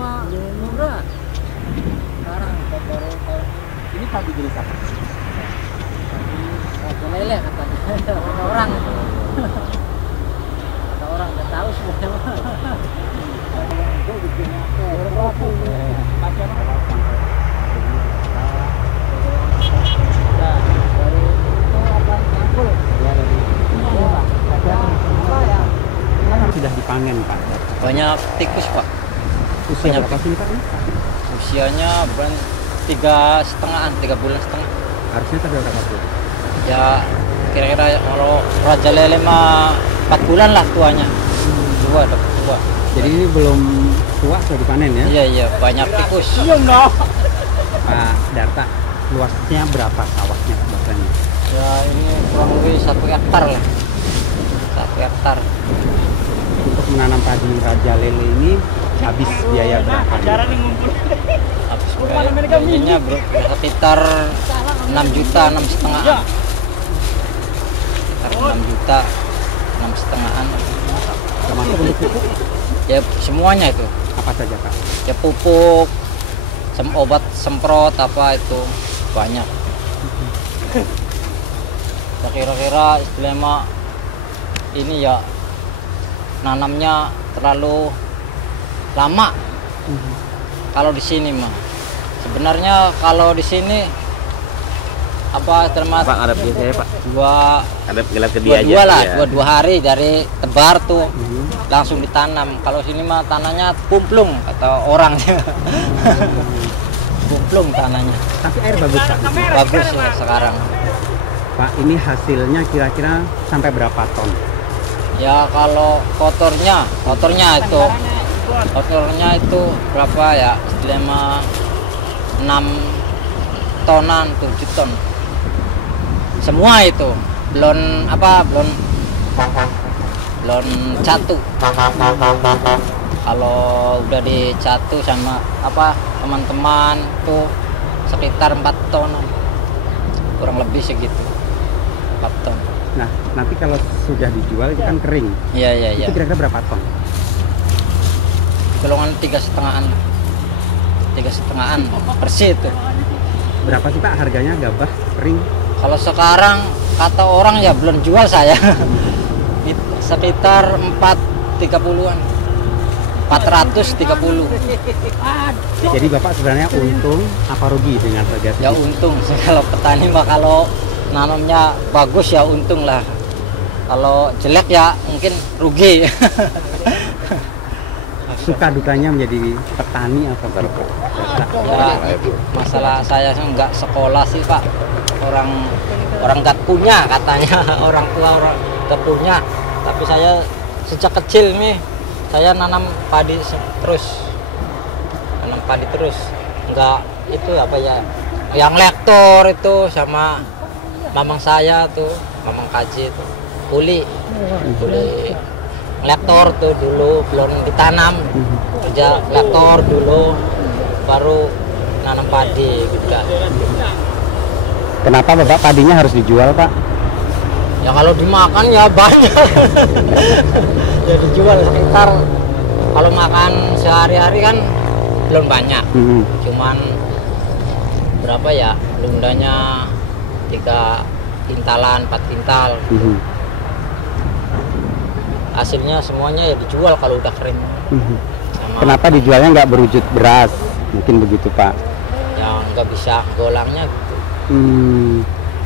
mah murah. Sekarang baru tahun ini pagi jenis apa? Pagi lele katanya. Kata orang itu. Kata orang nggak tahu semuanya. Gue bikin apa? Dari itu apa? Angkul. Ya dari. Sudah dipanen Pak? Banyak tikus Pak. Usia Banyak berapa sih Pak? Usianya bulan 3,5 bulan. Harusnya tadi berapa tuh? Ya kira-kira kalau Raja Lele mah 4 bulan lah tuanya. Tua. Jadi ini belum tua sudah dipanen ya? Iya banyak tikus. Pak Darta, luasnya berapa sawahnya bahasanya? Ya ini kurang lebih 1 hektar lah. 1 hektar. Untuk menanam padi Raja Lele ini habis biaya berapa? Habis biayanya sekitar 6 juta, 6,5. Sekitar 6 juta, 6,5-an. Termasuk untuk pupuk? Ya semuanya itu. Apa saja Pak? Ya pupuk, obat semprot apa itu banyak. Ya kira-kira istilahnya mah ini ya nanamnya terlalu lama. Kalau di sini mah sebenarnya kalau di sini apa termasuk Pak, ngadep ke saya Pak. Ngadep gelap ke dia aja. Dua lah, ya. 2 hari dari tebar tuh langsung ditanam. Kalau sini mah tanahnya kumplung kata orang. Kumplung tanahnya. Tapi air bagus Pak? Bagus ya sekarang. Pak, ini hasilnya kira-kira sampai berapa ton? Ya kalau kotornya itu berapa ya? Istilahnya 6 tonan, 7 ton. Semua itu belum catu. Kalau udah dicatu sama teman-teman tuh sekitar 4 ton, kurang lebih segitu, 4 ton. Nah, nanti kalau sudah dijual itu kan kering. Iya. Itu kira-kira berapa ton? Golongan 3,5-an bersih itu. Berapa sih Pak harganya gabah kering? Kalau sekarang kata orang ya belum jual saya. Sekitar 430-an. 430. Jadi Bapak sebenarnya untung apa rugi dengan harga Ya segitu? untung sih kalau petani mah, kalau nanamnya bagus ya untung lah. Kalau jelek ya mungkin rugi. Suka dukanya menjadi petani apa Pak? Ya masalah saya sih nggak sekolah sih Pak. Orang nggak punya katanya. Orang tua orang nggak punya. Tapi saya sejak kecil nih saya nanam padi terus. Nggak itu apa ya? Yang lektor itu sama mamang saya tuh, mamang Kaji itu. Kuli lektor tuh dulu belum ditanam, kerja lektor dulu baru nanam padi gitu kan. Kenapa Bapak padinya harus dijual Pak? Ya kalau dimakan ya banyak. Ya dijual sekitar, kalau makan sehari-hari kan belum banyak. Cuman berapa ya, lundanya 3 kintalan, 4 kintal. Hasilnya semuanya ya dijual kalau udah kering. Kenapa dijualnya nggak berwujud beras? Mungkin begitu Pak. Ya nggak bisa golangnya gitu.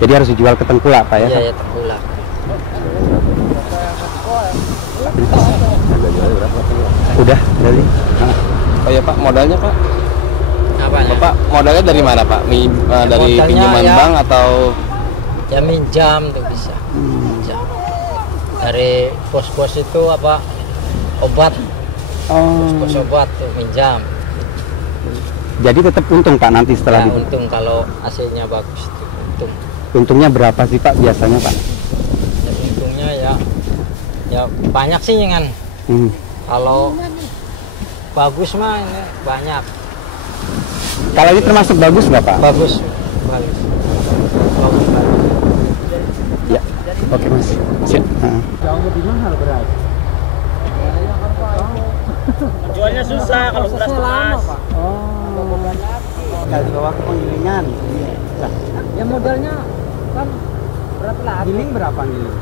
Jadi harus dijual ke tengkulak Pak ya? Iya, ya tengkulak. Udah dari. Oh ya Pak, modalnya Pak? Apanya? Bapak modalnya dari mana Pak? Dari Modalnya pinjaman ya, bank atau? Ya minjam tuh bisa. Minjam. Dari bos-bos itu obat. Bos obat tuh minjam. Jadi tetap untung Pak nanti setelah Ya, untung kalau hasilnya bagus itu untung. Untungnya berapa sih Pak biasanya Pak? Ya, untungnya ya banyak sih kan. Kalau bagus mah ini banyak. Kalau ini termasuk bagus nggak Pak? Bagus. Ya, oke Mas. Siap. Jauh lebih mahal beras. Ya kan Pak. Jualnya susah kalau beras keras. Oh. Tinggal dibawa ke penggilingan. Lah, Ya modalnya kan berat lah. giling berapa giling?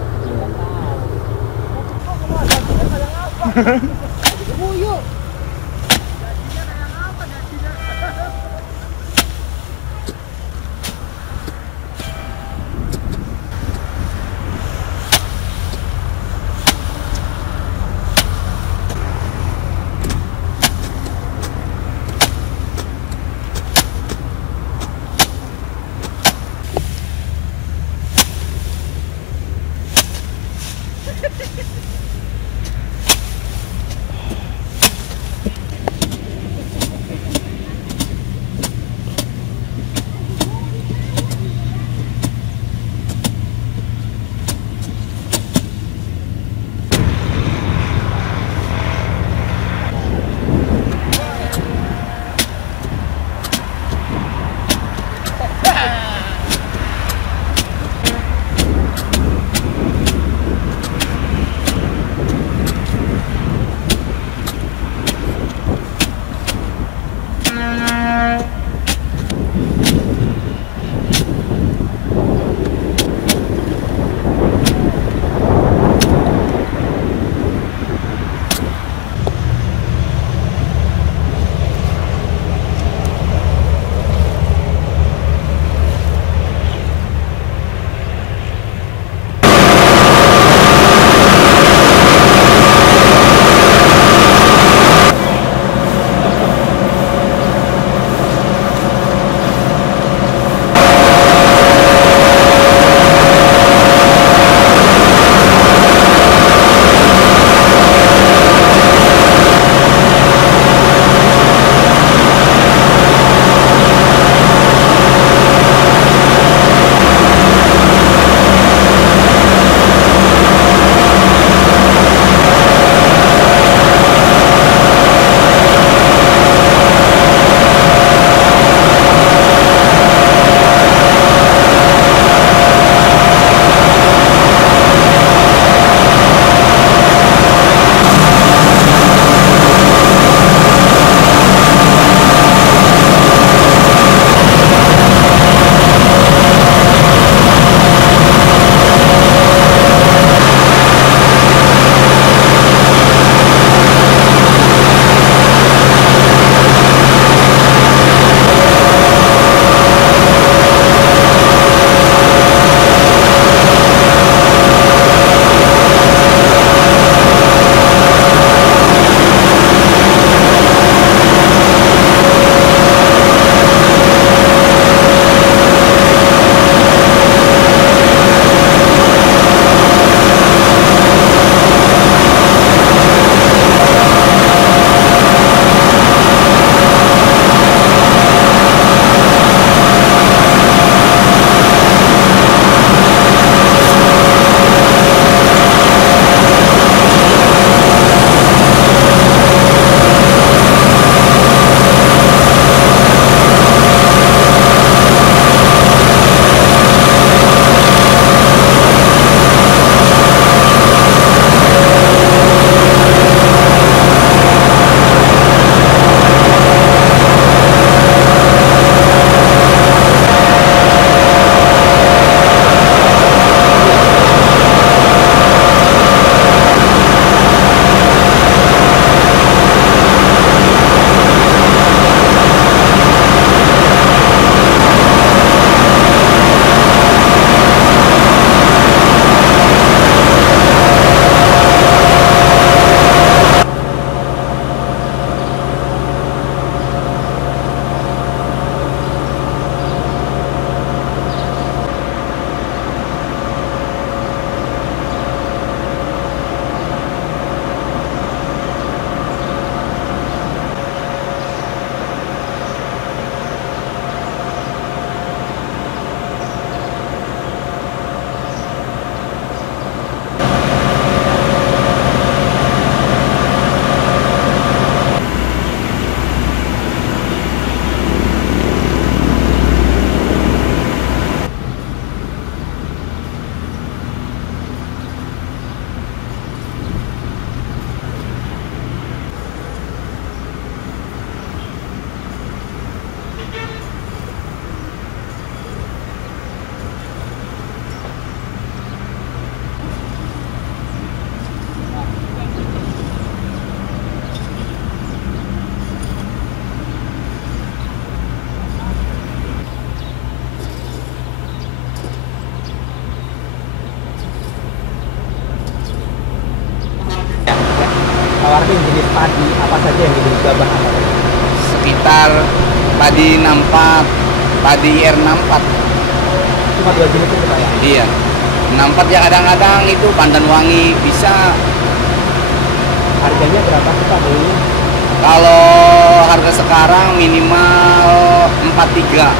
padi apa saja yang dibeli gabah apa saja? Sekitar padi 64, padi IR64. Cuma 2 jenis itu Pak ya? Iya. 64 ya kadang-kadang itu pandan wangi bisa. Harganya berapa sih Pak belinya? Kalau harga sekarang minimal 43.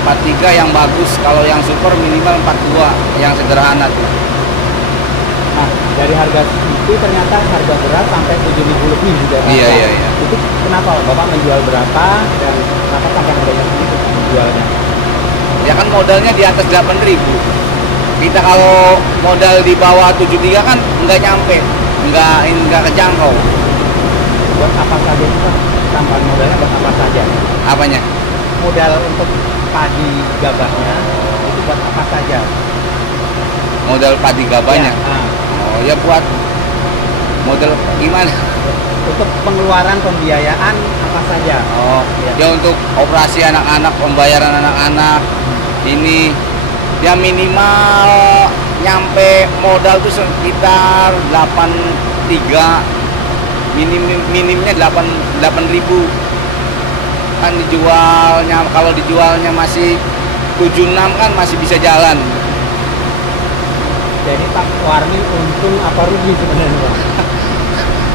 43 yang bagus, kalau yang super minimal 42 yang sederhana tuh. Nah, dari harga itu ternyata harga beras sampai 7.000 lebih juga. Iya, iya, iya. Itu kenapa Bapak menjual berapa dan kenapa sampai harganya segitu menjualnya? Ya kan modalnya di atas 8.000. Kita kalau modal di bawah 73 kan nggak nyampe, nggak kejangkau. Buat apa saja itu Pak? Tambahan modalnya buat apa saja? Apanya? Modal untuk padi gabahnya itu buat apa saja? Modal padi gabahnya. Ya, nah, Oh ya buat modal gimana? untuk pengeluaran pembiayaan apa saja? Oh Ya. ya untuk operasi anak-anak, pembayaran anak-anak ini ya minimal nyampe modal tuh sekitar 83, minimnya 8.000 kan dijualnya, kalau dijualnya masih 76 kan masih bisa jalan. Jadi Pak Warmi untung apa rugi sebenarnya Pak?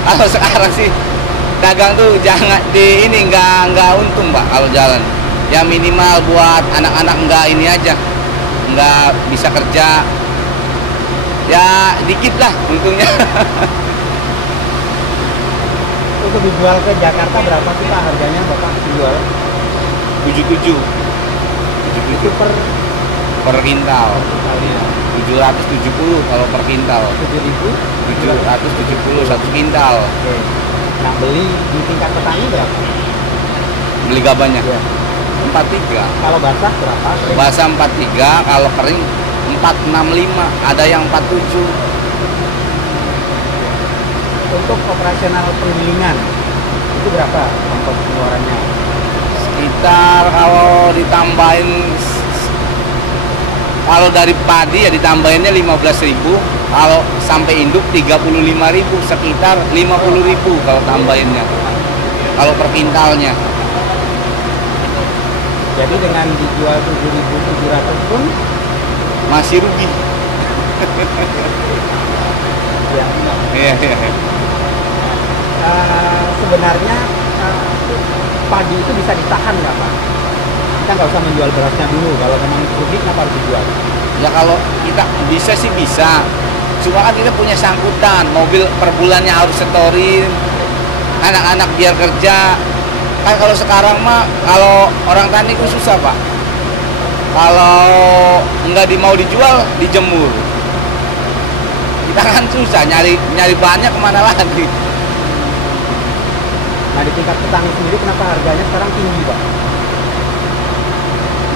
Kalau sekarang sih dagang tuh jangan di ini nggak untung Pak kalau jalan. Ya minimal buat anak-anak nggak ini aja, nggak bisa kerja. Ya dikit lah untungnya. Untuk dijual ke Jakarta berapa sih Pak harganya Bapak jual? 77 Itu per per kintal. kalinya 770 kalau per kintal. 7.000. 770 satu kintal. Oke. Nah beli di tingkat petani berapa? Beli gabahnya Ya. 43. Kalau basah berapa? Kering? Basah 43, kalau kering 465, ada yang 47. Untuk operasional penggilingan itu berapa ongkos pengeluarannya? Sekitar kalau ditambahin, kalau dari padi ya ditambahinnya 15.000, kalau sampai induk 35.000, sekitar 50.000 kalau tambahinnya, kalau per kintalnya. Jadi dengan dijual 7.700 pun Masih rugi. ya. Iya, iya. Sebenarnya padi itu bisa ditahan nggak Pak? Kita nggak usah menjual berasnya dulu. Kalau memang rugi kenapa harus dijual? Ya kalau kita bisa sih bisa, cuma kan kita punya sangkutan, mobil per bulannya harus setorin, anak-anak biar kerja. Kan kalau sekarang mah kalau orang tani itu susah Pak, kalau nggak mau dijual dijemur, kita kan susah nyari bahannya kemana lagi. Nah di tingkat petani sendiri kenapa harganya sekarang tinggi Pak?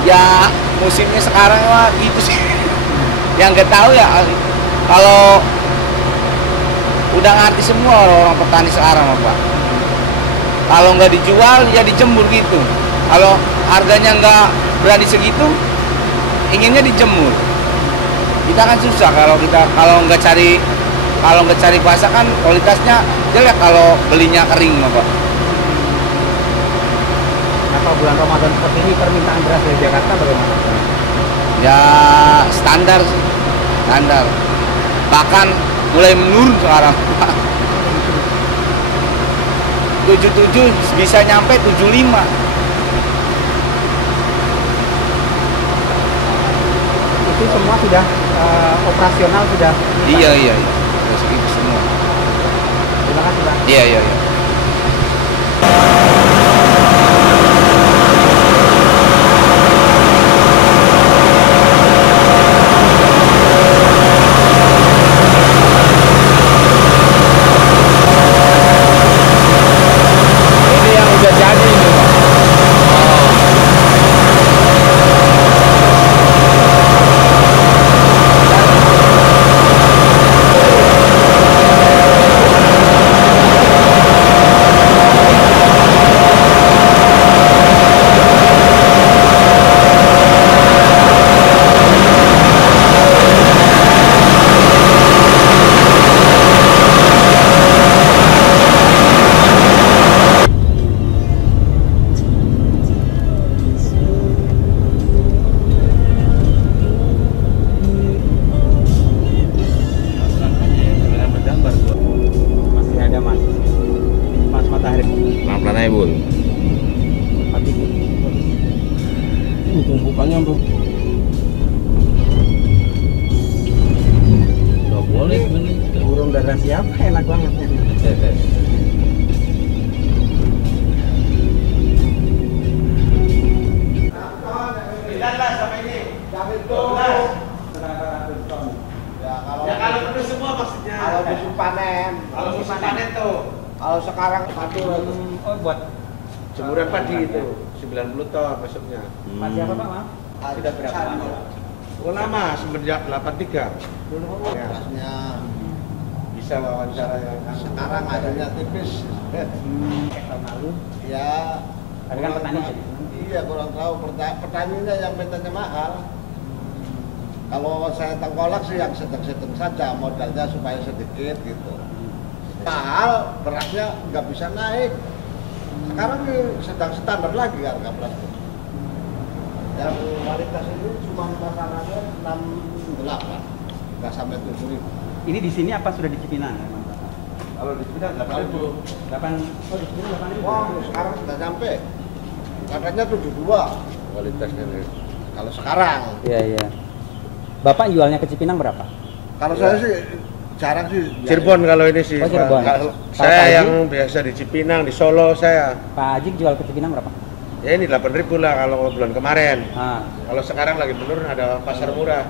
Ya musimnya sekarang mah gitu sih. Yang nggak tahu ya, kalau udah ngerti semua orang petani sekarang mah Pak, kalau nggak dijual ya dijemur gitu. Kalau harganya nggak berani segitu, inginnya dijemur. Kita kan susah kalau nggak cari basah kan kualitasnya jelek kalau belinya kering mah Pak. Kenapa bulan Ramadan seperti ini permintaan beras dari Jakarta bagaimana? Ya standar sih, standar. Bahkan mulai menurun sekarang. 77 bisa nyampe 75. Itu semua sudah operasional sudah. Iya. Udah segitu semua. Terima kasih Pak. Iya. Ini yang udah jadi ini Pak. 5.000. Tumpukannya bro. Nggak boleh sebenarnya. Burung darah siapa enak banget. Kalau penuh semua maksudnya. Kalau musim panen. Kalau musim panen tuh. Kalau sekarang padu itu. Oh, buat Jemuran padi itu 90 ton masuknya. padi apa Pak, Maaf? Sudah berapa lama? Oh lama semenjak 83. Ya, Pasnya bisa wawancara yang sekarang hasilnya tipis. Tahun lalu. Ya, Tapi kan petani jadi. iya kurang tahu. Petaninya yang mintanya mahal. Kalau saya tengkolak sih yang sedang-sedang saja, modalnya supaya sedikit gitu. Mahal, berasnya nggak bisa naik. Sekarang ini sedang standar lagi harga beras. Yang kualitas ini cuma masalahnya 68, nggak sampai 7.000. Ini di sini apa sudah di Cipinang? kalau di Cipinang 8.000. 8, oh di sini 8.000. Wah, sekarang sudah sampai. Katanya 72 Kualitasnya nih. kalau sekarang. Iya, iya. Bapak jualnya ke Cipinang berapa? Kalau saya sih jarang sih. Cirebon kalau ini sih. Oh, Cirebon. Kalau Pak saya Haji? yang biasa di Cipinang, di Solo saya. Pak Ajik jual ke Cipinang berapa? Ya ini 8.000 lah kalau bulan kemarin. Ah, Kalau sekarang lagi menurun ada pasar murah.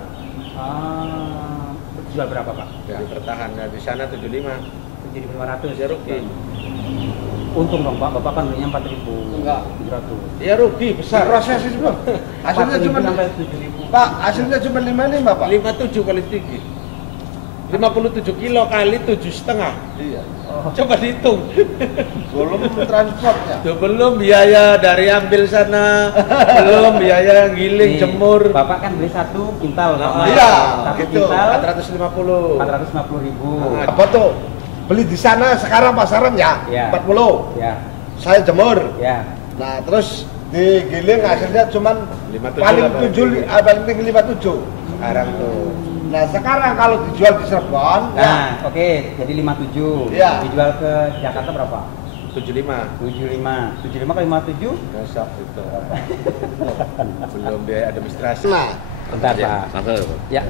Jual berapa Pak? Jadi bertahan di sana 75. 7.500 Ya rugi. Untung dong Pak, Bapak kan belinya 4.700. Enggak. Ya rugi besar. Proses itu Bang. Hasilnya 4.000 cuma sampai 7.000. Pak, hasilnya cuma 55 Pak. 57 kali tinggi. 57 kilo kali 7,5. Iya. Coba dihitung. Belum transportnya. Tuh, belum biaya dari ambil sana, belum biaya giling, Nih, jemur. Bapak kan beli 1 kintal Pak. Nah, iya, Satu gitu. kintal 450. 450.000. Nah, Apa tuh? Beli di sana sekarang pasaran ya Iya. 40. Ya, Saya jemur. ya. Nah, terus digiling hasilnya cuman 57 paling lah, 7 paling tinggi 57. Sekarang tuh. Nah, sekarang kalau dijual di Cirebon ya Nah, oke, jadi 57. Iya. Dijual ke Jakarta berapa? 75. 75. 75 kali 57? Besok itu. Belum biaya administrasi. nah, Bentar, Ya, Pak. langsung. Ya.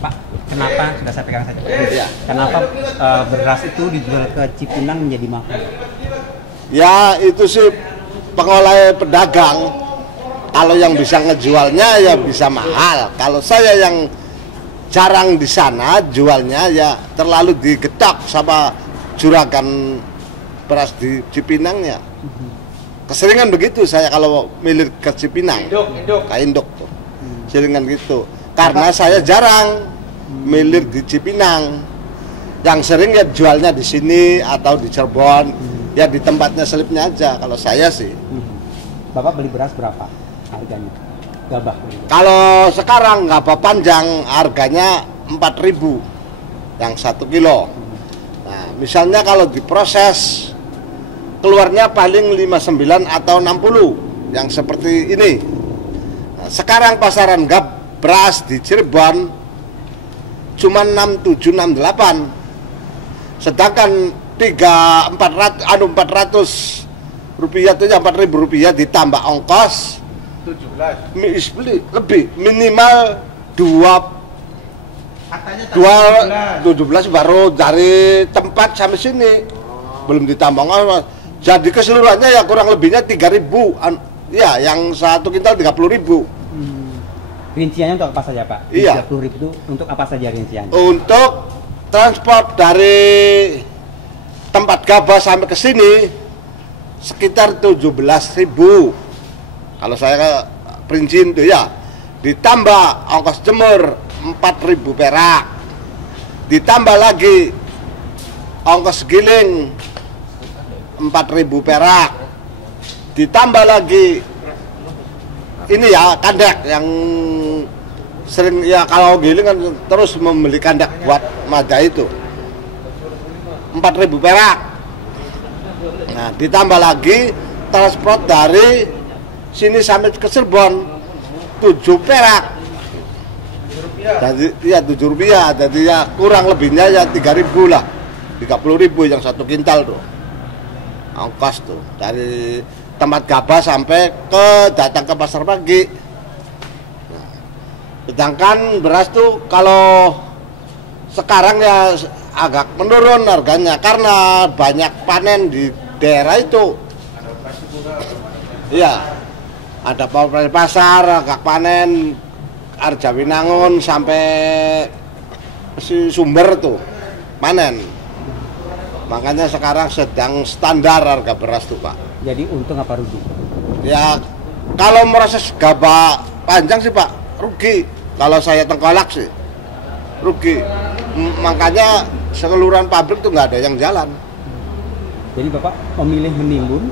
Pak, kenapa sudah saya pegang saja? Iya. Kenapa beras itu dijual ke Cipinang menjadi mahal? ya itu sih pengolah pedagang. Kalau yang bisa ngejualnya ya bisa mahal. Kalau saya yang jarang di sana jualnya ya terlalu digetok sama juragan beras di Cipinangnya. Keseringan begitu saya kalau milik ke Cipinang. Induk. Ke induk tuh. Seringan gitu. Karena saya jarang milik di Cipinang. Yang sering ya jualnya di sini atau di Cirebon. Ya di tempatnya selipnya aja kalau saya sih. Bapak beli beras berapa harganya? Gabah. Kalau sekarang nggak panjang harganya 4.000 yang 1 kilo. Nah, misalnya kalau diproses keluarnya paling 59 atau 60 yang seperti ini. Nah, sekarang pasaran beras di Cirebon cuma 6768. Sedangkan 400 rupiah itu ya 4.000 rupiah ditambah ongkos 17. lebih minimal 17 baru dari tempat sampai sini belum ditambah ongkos. Jadi keseluruhannya ya kurang lebihnya 3.000 ya yang 1 kintal 30.000. Rinciannya untuk apa saja Pak? Iya. 30.000 itu untuk apa saja rinciannya? Untuk transport dari tempat gabah sampai ke sini sekitar 17.000. Kalau saya perinciin itu ya, ditambah ongkos jemur 4.000 perak, ditambah lagi ongkos giling 4.000 perak, ditambah lagi ini ya kandak yang sering ya kalau giling kan terus membeli kandak buat mada itu 4.000 perak. Nah ditambah lagi transport dari sini sampai ke Cirebon 7 perak. Jadi ya 7 rupiah, jadi ya kurang lebihnya ya 3.000 lah, 30.000 yang 1 kintal tuh. ongkos tuh dari tempat gabah sampai datang ke pasar pagi. Nah, sedangkan beras tuh kalau sekarang ya agak menurun harganya karena banyak panen di daerah itu. Iya, ada pasar agak panen Arjawinangun sampai si Sumber tuh panen. Makanya sekarang sedang standar harga beras tuh Pak. Jadi untung apa rugi? Ya kalau proses gabah panjang sih Pak rugi. Kalau saya tengkolak sih rugi. Makanya seluruhan pabrik tuh nggak ada yang jalan. Jadi Bapak memilih menimbun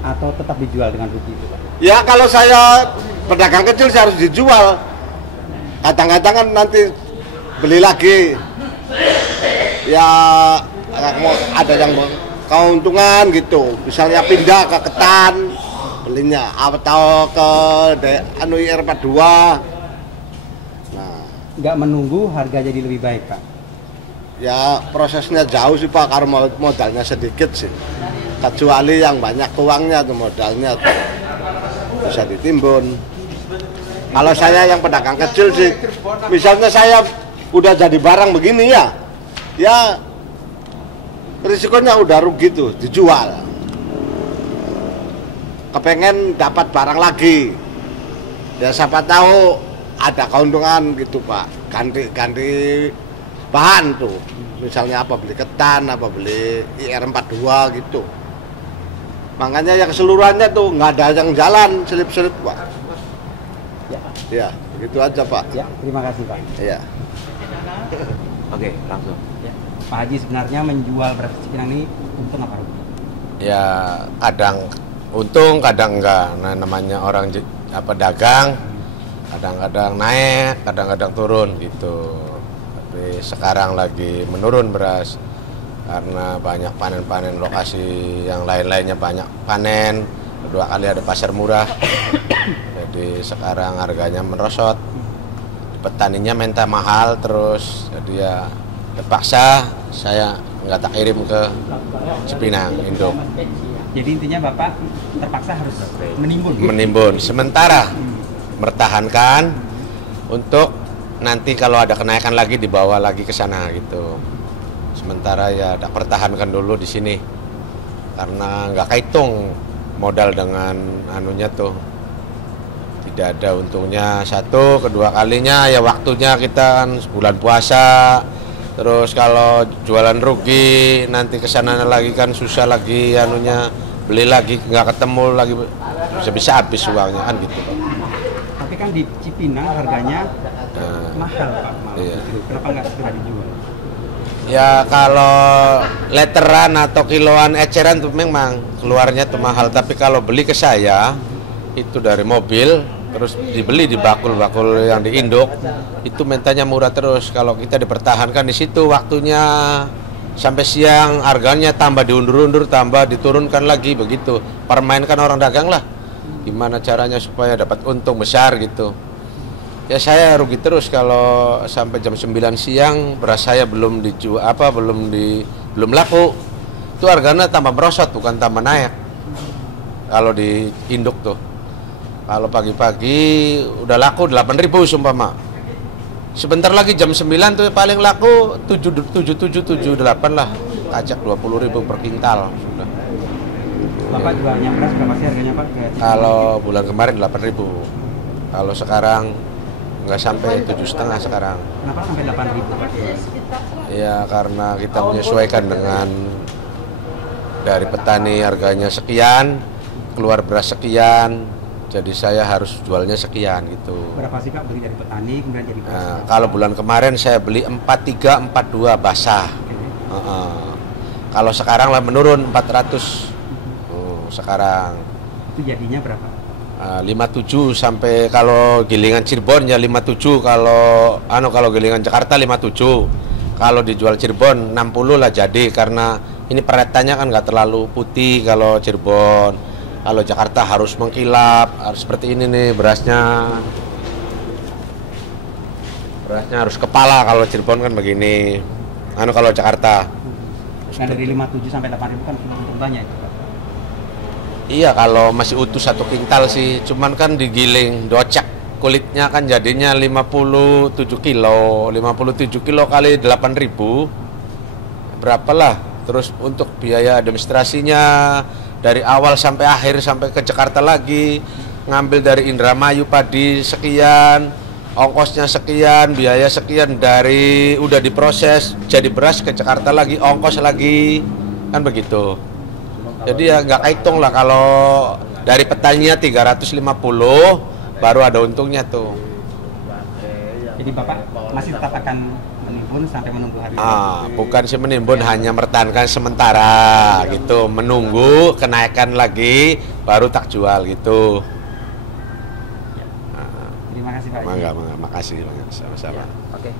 atau tetap dijual dengan rugi itu Pak? Ya kalau saya pedagang kecil saya harus dijual. Kadang-kadang kan nanti beli lagi. Ya ada yang keuntungan gitu, misalnya pindah ke ketan belinya atau ke IR42. Nah, nggak menunggu harga jadi lebih baik Pak? ya prosesnya jauh sih Pak, karena modalnya sedikit sih, kecuali yang banyak uangnya tuh modalnya tuh bisa ditimbun. Kalau saya yang pedagang kecil sih, misalnya saya udah jadi barang begini ya risikonya udah rugi tuh dijual. Kepengen dapat barang lagi, ya siapa tahu ada keuntungan gitu Pak, ganti bahan tuh, misalnya apa beli ketan, apa beli IR42 gitu. Makanya yang keseluruhannya tuh nggak ada yang jalan, selip-selip Pak. Ya begitu aja Pak. Ya, terima kasih Pak. Iya. Oke, langsung. Ya. Pak Haji, sebenarnya menjual beras Cipinang ini untung apa rugi? Ya kadang untung kadang enggak. Nah namanya orang dagang, kadang-kadang naik, kadang-kadang turun gitu. Tapi sekarang lagi menurun beras karena banyak panen-panen, lokasi yang lain-lainnya banyak panen, kedua kali ada pasar murah. Jadi sekarang harganya merosot, petaninya minta mahal terus, jadi ya terpaksa saya nggak tak kirim ke Cipinang induk. Jadi intinya Bapak terpaksa harus Menimbun sementara, mertahankan untuk nanti kalau ada kenaikan lagi dibawa lagi ke sana gitu. Sementara ya tak pertahankan dulu di sini karena nggak kehitung modal dengan anunya tuh. Tidak ada untungnya satu, kedua kalinya ya waktunya kita kan bulan puasa. Terus kalau jualan rugi nanti kesana lagi kan susah lagi anunya, beli lagi nggak ketemu lagi, bisa habis uangnya kan gitu Pak. Tapi kan di Cipinang harganya mahal Pak. Iya. Kenapa nggak segera dijual? Ya kalau leteran atau kiloan eceran tuh memang keluarnya tuh mahal, tapi kalau beli ke saya itu dari mobil terus dibeli di bakul-bakul yang diinduk itu mintanya murah terus. Kalau kita dipertahankan di situ waktunya sampai siang, harganya tambah diundur-undur, tambah diturunkan lagi begitu. Permainkan orang dagang lah, gimana caranya supaya dapat untung besar gitu. Ya saya rugi terus kalau sampai jam 9 siang beras saya belum dijual belum laku. Itu harganya tambah merosot bukan tambah naik. Kalau di induk tuh. Kalau pagi-pagi udah laku 8.000 sumpama. Sebentar lagi jam 9 tuh paling laku 78 lah. Kacak 20.000 per kintal sudah. Bapak jualnya beras berapa sih harganya Pak? Kalau bulan kemarin 8.000. Kalau sekarang nggak sampai 7,5 sekarang. Kenapa sampai 8.000 Pak? Ya karena kita menyesuaikan dengan dari petani harganya sekian, keluar beras sekian, jadi saya harus jualnya sekian gitu. Berapa sih Pak beli dari petani kemudian jadi beras? Nah, kalau bulan kemarin saya beli 43, 42 basah. Kalau sekarang lah menurun 400. Sekarang. Itu jadinya berapa? 57 sampai kalau gilingan Cirebon ya 57, kalau gilingan Jakarta 57. Kalau dijual Cirebon 60 lah jadi, karena ini peretannya kan nggak terlalu putih kalau Cirebon. Kalau Jakarta harus mengkilap, harus seperti ini nih berasnya. Berasnya harus kepala, kalau Cirebon kan begini. Kalau Jakarta. Nah dari 57 sampai 8.000 kan cukup banyak itu Pak. Iya, kalau masih utuh 1 kintal sih, cuman kan digiling, docak kulitnya kan jadinya 57 kilo. 57 kilo kali 8.000, berapalah. Terus untuk biaya administrasinya dari awal sampai akhir sampai ke Jakarta lagi, ngambil dari Indramayu padi sekian, ongkosnya sekian, biaya sekian, dari udah diproses jadi beras ke Jakarta lagi, ongkos lagi, kan begitu. Jadi ya nggak hitung lah, kalau dari petaninya 350 baru ada untungnya tuh. Jadi Bapak masih tetap akan menimbun sampai menunggu hari Bukan sih menimbun, hanya mertahankan sementara gitu, menunggu kenaikan lagi baru tak jual gitu. Terima kasih Pak. Mangga, makasih banyak, sama-sama. Oke.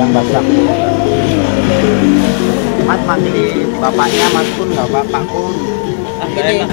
Yang basah. Mas manggil bapaknya Mas Kun nggak Pak Kun? Ini.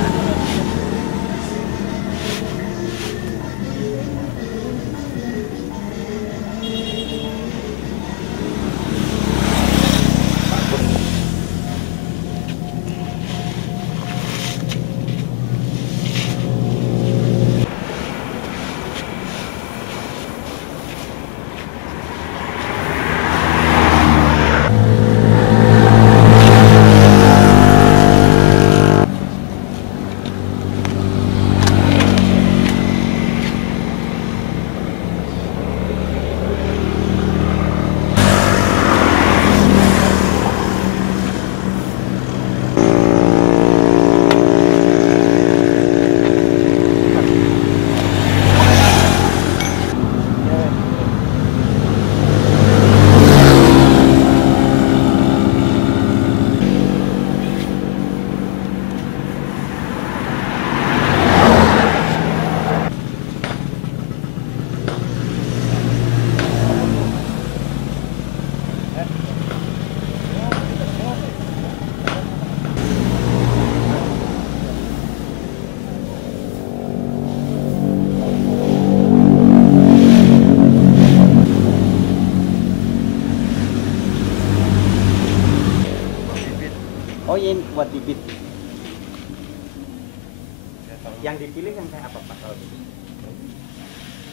Oh ini buat bibit. Yang dipilih yang kayak apa Pak kalau bibit?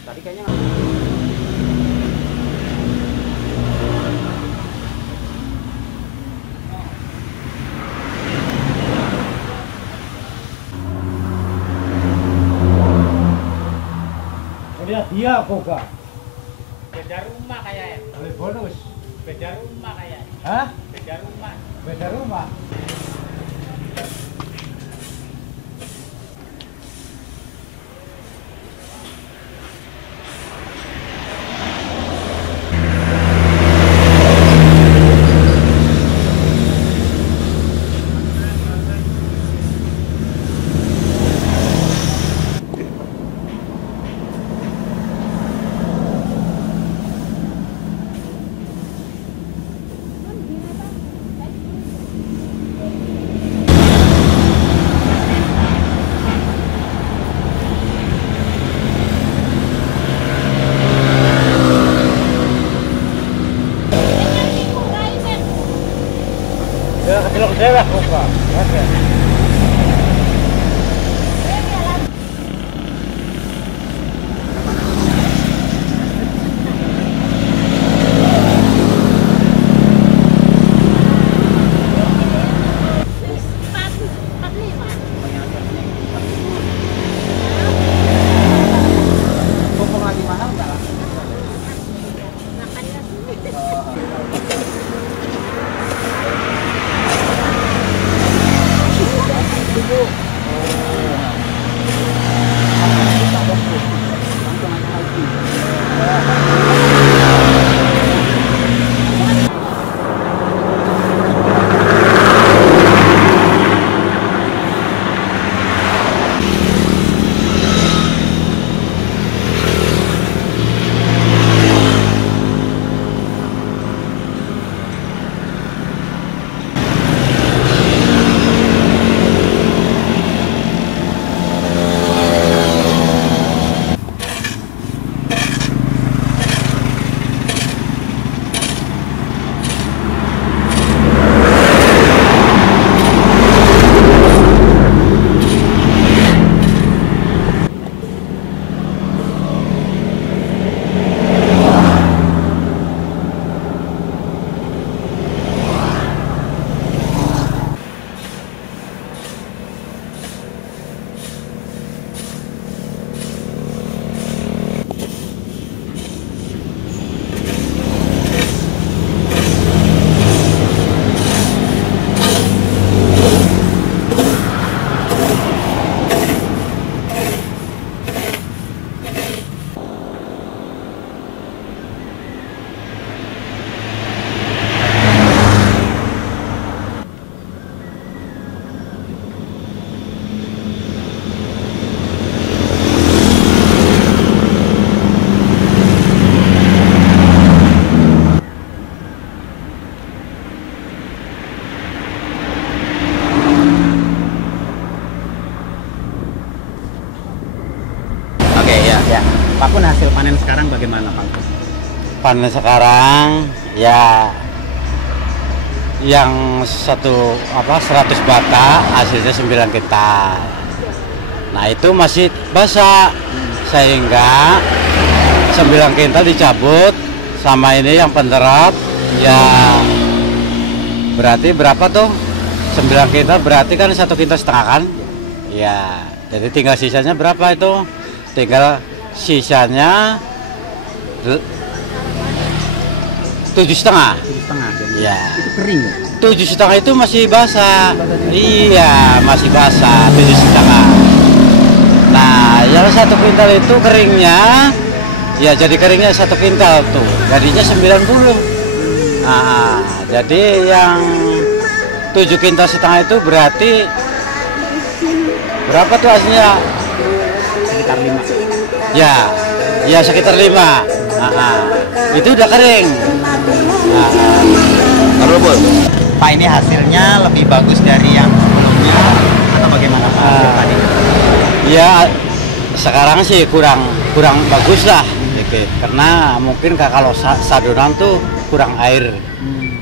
Tadi kayaknya Dia kok beda rumah kayaknya. boleh bonus. Beda rumah kayaknya. Hah? Beda rumah. Beda rumah. Ya, kecil saya kok. Oke. pupuk lagi mahal nggak lah? Apapun hasil panen sekarang bagaimana Pak? Panen sekarang ya yang 100 bata hasilnya 9 kintal. Nah itu masih basah sehingga 9 kintal dicabut sama ini yang penderap ya berarti berapa tuh 9 kintal berarti kan 1,5 kintal kan ya, jadi tinggal sisanya berapa itu, tinggal sisanya 7,5. 7,5 Ya. Itu kering. 7,5 itu masih basah. Iya, masih basah 7,5. Nah, yang 1 kintal itu keringnya, ya jadi keringnya 1 kintal tuh, jadinya 90. Nah, jadi yang 7,5 kintal itu berarti berapa tuh hasilnya? Sekitar 5. Ya, ya sekitar 5. Itu udah kering. Pak, ini hasilnya lebih bagus dari yang sebelumnya atau bagaimana Pak hasil tadi? Ya sekarang sih kurang bagus lah dikit. Karena mungkin kalau sadonan tuh kurang air.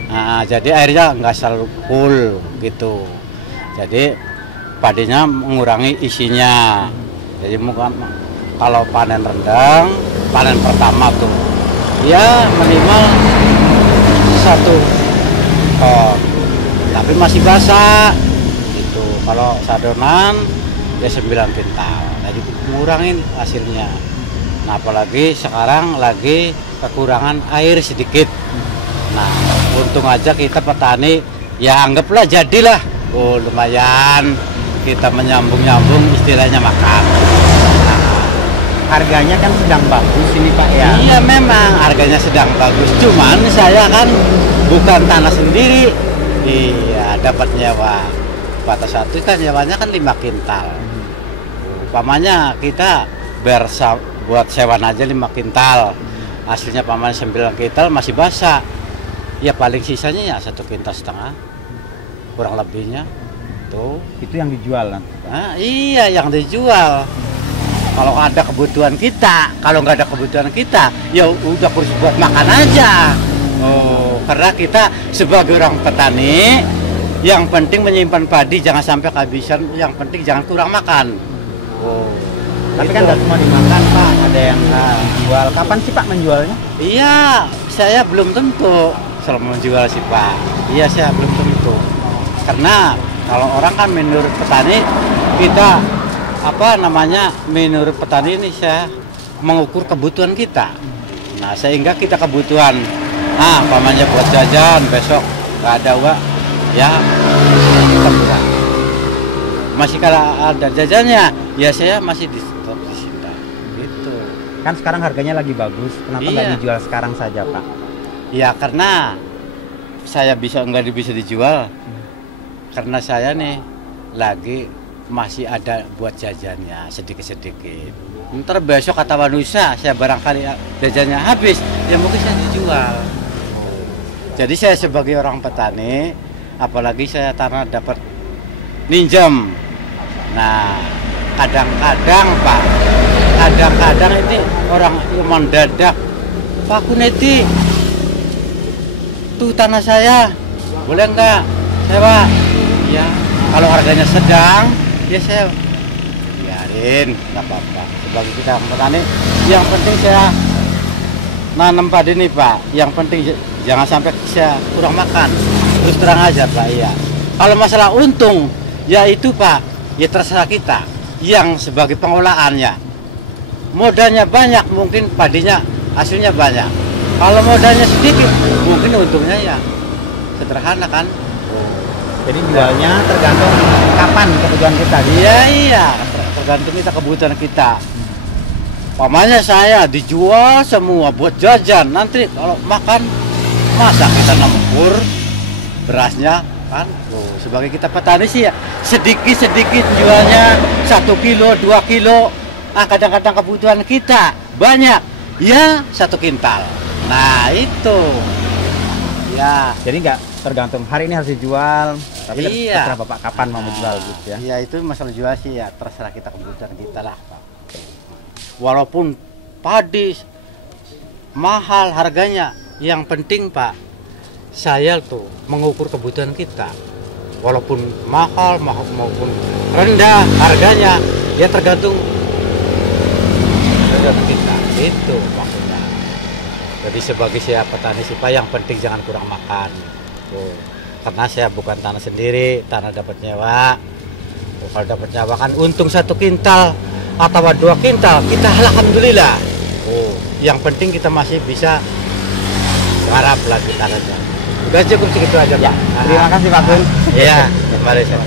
Nah, jadi airnya nggak selalu full gitu. Jadi padinya mengurangi isinya. Jadi kalau panen rendang, panen pertama tuh ya minimal 1 ton, tapi masih basah gitu. Kalau sadonan ya 9 kintal, jadi ngurangin hasilnya. Nah apalagi sekarang lagi kekurangan air sedikit. Nah untung aja kita petani ya anggaplah jadilah, lumayan kita menyambung istilahnya makan. Harganya kan sedang bagus ini Pak ya? Iya memang harganya sedang bagus, cuman saya kan bukan tanah sendiri. Iya dapat nyewa, batas satu kan nyewanya kan 5 kintal. Umpamanya kita buat sewan aja 5 kintal, hasilnya paman 9 kintal masih basah. Ya paling sisanya ya 1,5 kintal, kurang lebihnya. Tuh. Itu yang dijual nanti. Nah, iya yang dijual. Kalau ada kebutuhan kita, kalau nggak ada kebutuhan kita, ya udah kurus buat makan aja. Karena kita sebagai orang petani, yang penting menyimpan padi jangan sampai kehabisan, yang penting jangan kurang makan. Tapi kan nggak semua dimakan Pak, ada yang dijual. Kapan sih Pak menjualnya? Iya, saya belum tentu selalu menjual sih Pak. Iya saya belum tentu. Karena kalau orang kan menurut petani kita menurut petani ini saya mengukur kebutuhan kita. Nah sehingga kita kebutuhan pamannya buat jajan besok nggak ada uang ya kita buat. Masih kalau ada jajannya ya saya masih di stok di sini gitu. Kan sekarang harganya lagi bagus, kenapa nggak dijual sekarang saja Pak? Ya karena saya nggak bisa dijual karena saya nih lagi masih ada buat jajannya sedikit-sedikit. Ntar besok kata manusia saya barangkali jajannya habis, ya mungkin saya dijual. Jadi saya sebagai orang petani, apalagi saya tanah dapat minjem. Nah, kadang-kadang Pak, kadang-kadang ini orang yang mendadak, Pak Kuneti, tuh tanah saya, boleh nggak sewa? Ya, kalau harganya sedang, ya saya biarin, nggak apa-apa. Sebagai kita petani, yang penting saya nanam padi nih Pak. Yang penting jangan sampai saya kurang makan. Terus terang aja Pak, iya. Kalau masalah untung, ya itu Pak, ya terserah kita. Yang sebagai pengolahannya, modalnya banyak, mungkin padinya hasilnya banyak. Kalau modalnya sedikit, mungkin untungnya ya sederhana kan. Jadi jualnya tergantung kapan kebutuhan kita. Iya, tergantung kita kebutuhan kita. Pamannya saya dijual semua buat jajan. Nanti kalau makan masa kita nempur berasnya kan? Sebagai kita petani sih ya sedikit-sedikit jualnya 1 kilo, 2 kilo. Kadang-kadang kebutuhan kita banyak, ya 1 kintal. Nah itu, ya. Jadi nggak tergantung hari ini harus dijual, tapi iya. terserah Bapak kapan mau menjual gitu ya. Iya itu masalah jual sih ya terserah kita kebutuhan kita lah Pak. Walaupun padi mahal harganya. Yang penting Pak, saya tuh mengukur kebutuhan kita. Walaupun mahal maupun rendah harganya, ya tergantung kita. Itu maksudnya. Jadi sebagai saya petani sih Pak, yang penting jangan kurang makan. Tuh. Karena saya bukan tanah sendiri, tanah dapat nyewa. Tuh, kalau dapat nyewa kan untung 1 kintal atau 2 kintal, kita alhamdulillah. Oh, yang penting kita masih bisa garap lagi tanahnya. Udah cukup segitu aja Pak. Terima kasih Pak Gun. Iya, kembali saya.